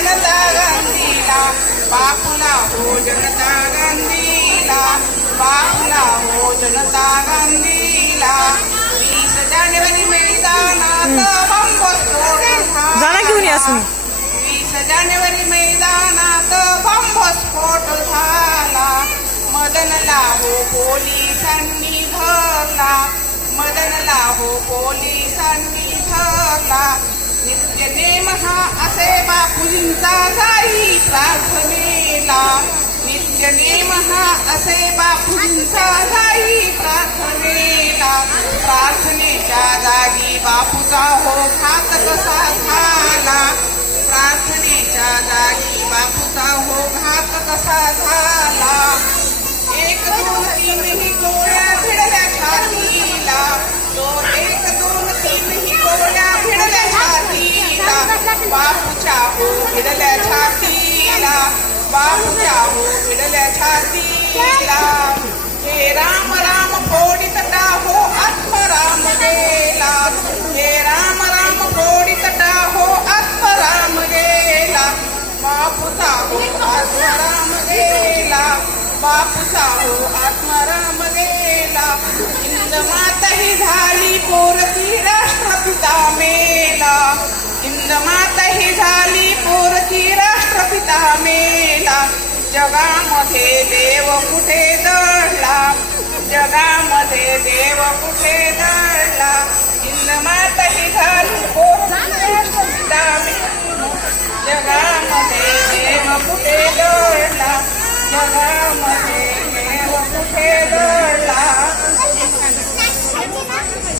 जनता गांधीला बापूला हो जनता गांधीला बापूला हो जनता गांधीला वीस जानेवारी मैदानात बॉम्बस्फोट जाणा घेऊन या. तुम्ही. वीस जानेवारी मैदानात बॉम्बस्फोट झाला मदनला हो पोलिसांनी धरला मदनला हो पोलिसांनी धरला हा असे बापूजींचा जाई प्रार्थनेला नित्य नेम हा असे बापूजींचा जाई प्रार्थनेला प्रार्थनेच्या जागी बापूचा हो घात कसा झाला? प्रार्थनेच्या जागी बापूचा हो घात कसा झाला? बापूच्या हो भिडल्या छातीला. बापूच्या हो भिडल्या छातीला. हे राम राम फोडित आत्म राम गेला हे राम राम फोडित आत्म राम गेला बापूचा हो आत्मराम गेला बापूचा हो आत्मराम गेला इंद माता ही झाली पोरती इंद माता झाली पोरती राष्ट्रपिता मेला. जगामध्ये देव कुठे दडला? जगामध्ये देव कुठे दडला? इंद माता झाली पोरती राष्ट्रपिता जगामध्ये देव कुठे दडला? जगामध्ये